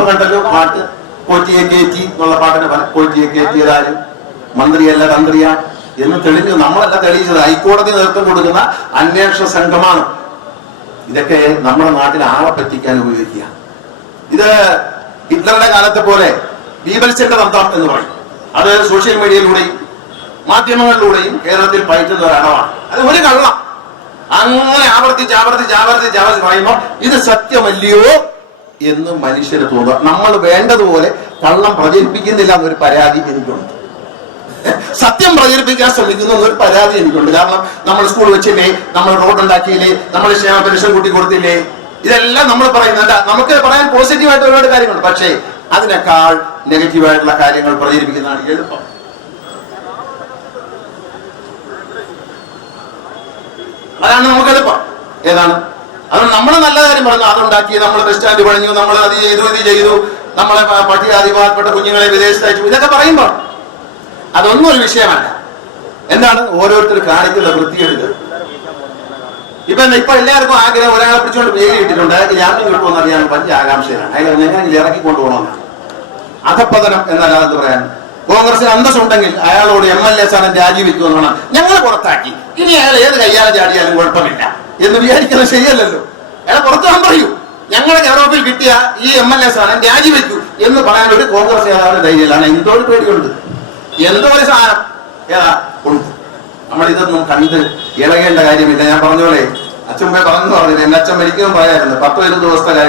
ഇപ്പൊ കണ്ടല്ലോ പാട്ട്, കോറ്റിയെ കയറ്റി എന്നുള്ള പാട്ടിന് കോറ്റിയെ കയറ്റിയതാരും മന്ത്രിയല്ല തന്ത്രിയാ എന്ന് തെളിഞ്ഞു. നമ്മളല്ല തെളിയിച്ചത്, ഹൈക്കോടതി നേതൃത്വം കൊടുക്കുന്ന അന്വേഷണ സംഘമാണ്. ഇതൊക്കെ നമ്മുടെ നാട്ടിൽ ആളെ പറ്റിക്കാൻ ഉപയോഗിക്കുക. ഇത് ഹിറ്റ്ലറുടെ കാലത്തെ പോലെ ബീബൽസിന്റെ തന്ത്രം എന്ന് പറയും. അത് സോഷ്യൽ മീഡിയയിലൂടെയും മാധ്യമങ്ങളിലൂടെയും കേരളത്തിൽ പയറ്റുന്ന ഒരടവാണ്. അത് ഒരു കള്ളം അങ്ങനെ ആവർത്തിച്ച് പറയുമ്പോൾ ഇത് സത്യമല്ലയോ എന്ന് മനുഷ്യന് തോന്നുക. നമ്മൾ വേണ്ടതുപോലെ കള്ളം പ്രചരിപ്പിക്കുന്നില്ല എന്നൊരു പരാതി എനിക്കുണ്ട്. സത്യം പ്രചരിപ്പിക്കാൻ ശ്രമിക്കുന്നു എന്നൊരു പരാതി എനിക്കുണ്ട്. കാരണം നമ്മൾ സ്കൂൾ വെച്ചില്ലേ, നമ്മൾ റോഡ് ഉണ്ടാക്കിയില്ലേ, നമ്മൾ ക്ഷേമ പെൻഷൻ കൂട്ടി കൊടുത്തില്ലേ, ഇതെല്ലാം നമ്മൾ പറയുന്നുണ്ട്. നമുക്ക് പറയാൻ പോസിറ്റീവായിട്ട് ഒരുപാട് കാര്യങ്ങളുണ്ട്. പക്ഷേ അതിനേക്കാൾ നെഗറ്റീവായിട്ടുള്ള കാര്യങ്ങൾ പ്രചരിപ്പിക്കുന്നതാണ് എളുപ്പം. അതാണ് നമുക്ക് എളുപ്പം. ഏതാണ്? അതുകൊണ്ട് നമ്മൾ നല്ല കാര്യം പറഞ്ഞു, അതുണ്ടാക്കി, നമ്മൾ ബസ് സ്റ്റാൻഡ് പണിഞ്ഞു, നമ്മൾ അത് ചെയ്തു, ഇത് ചെയ്തു, നമ്മളെ പട്ടികജാതിയിൽപ്പെട്ട കുഞ്ഞുങ്ങളെ വിദേശത്ത് അയച്ചു, ഇതൊക്കെ പറയുമ്പോൾ അതൊന്നും ഒരു വിഷയമല്ല. എന്താണ് ഓരോരുത്തർ കാണിക്കുന്ന വൃത്തികേട്? ഇപ്പൊ എല്ലാവർക്കും ആഗ്രഹം ഒരാളെ പിടിച്ചുകൊണ്ട് ജയിലിൽ ഇട്ടിട്ടുണ്ട്, അയാൾക്ക് ജാമ്യം കിട്ടുമെന്ന് അറിയാൻ വലിയ ആകാംക്ഷയാണ്. അയാൾ എങ്ങനെയെങ്കിലും ഇറക്കിക്കൊണ്ടു പോകണമെന്നാണ്. അധപ്പതനം എന്നല്ലാതെ എന്ത് പറയാൻ? കോൺഗ്രസിന് അന്തസ്സുണ്ടെങ്കിൽ അയാളോട് MLA സ്ഥാനം രാജിവെക്കുമെന്നാണ്. ഞങ്ങൾ പുറത്താക്കി, ഇനി അയാൾ ഏത് കയ്യാലെ ചാടിയാലും കുഴപ്പമില്ല എന്ന് വിചാരിക്കുന്നത് ശരിയല്ലല്ലോ. അയാളെ പുറത്താൻ പറയൂ. ഞങ്ങളുടെ യൂറോപ്പിൽ കിട്ടിയ ഈ MLA സ്ഥാനം രാജിവെക്കൂ എന്ന് പറയാൻ ഒരു കോൺഗ്രസ് നേതാവിന് ധൈര്യമാണ്. എന്തോ ഒരു പേടിയുണ്ട്, എന്തോ ഒരു സാധനം ഏതാ ഉണ്ട്. നമ്മളിതൊന്നും കണ്ട് ഇളകേണ്ട കാര്യമില്ല. ഞാൻ പറഞ്ഞ പോലെ അച്ഛൻ പറഞ്ഞു പറഞ്ഞില്ല, എന്നെ അച്ഛൻ മരിക്കുമ്പോൾ പറയായിരുന്നു 10-20 ദിവസത്തെ കാര്യം.